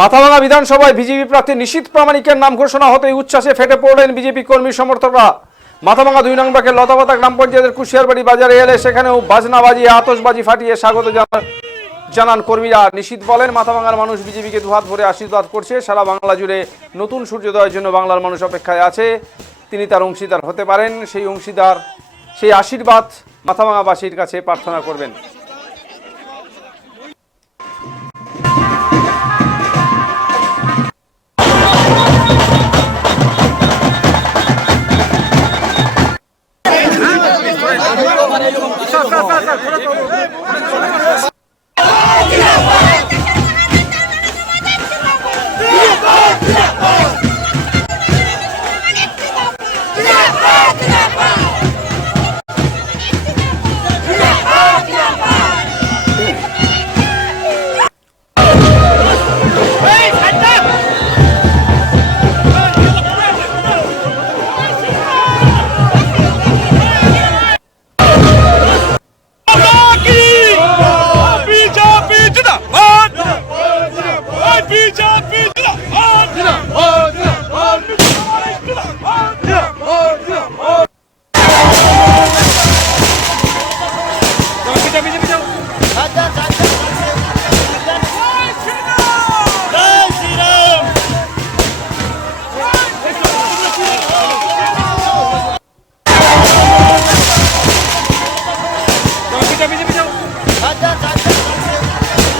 মাথাভাঙা বিধানসভায় বিজেপি প্রার্থী নিশীথ প্রামাণিকের নাম ঘোষণা হতেই উচ্ছ্বাসে ফেটে পড়লেন বিজেপি কর্মী সমর্থকরা। মাথাভাঙা 2 নং ব্লকের লতাপাতা গ্রাম পঞ্চায়েতের কুশিয়ারবাড়ি বাজারে এলে সেখানেও বাজনা বাজিয়ে আতশবাজি ফাটিয়ে স্বাগত জানান কর্মীরা। নিশীথ বলেন, মাথাভাঙার মানুষ বিজেপিকে দুহাত ভরে আশীর্বাদ করছে। সারা বাংলা জুড়ে নতুন সূর্যোদয়ের জন্য বাংলার মানুষ অপেক্ষায় আছে। তিনি তার অংশীদার হতে পারেন, সেই আশীর্বাদ মাথাভাঙাবাসীর কাছে প্রার্থনা করবেন।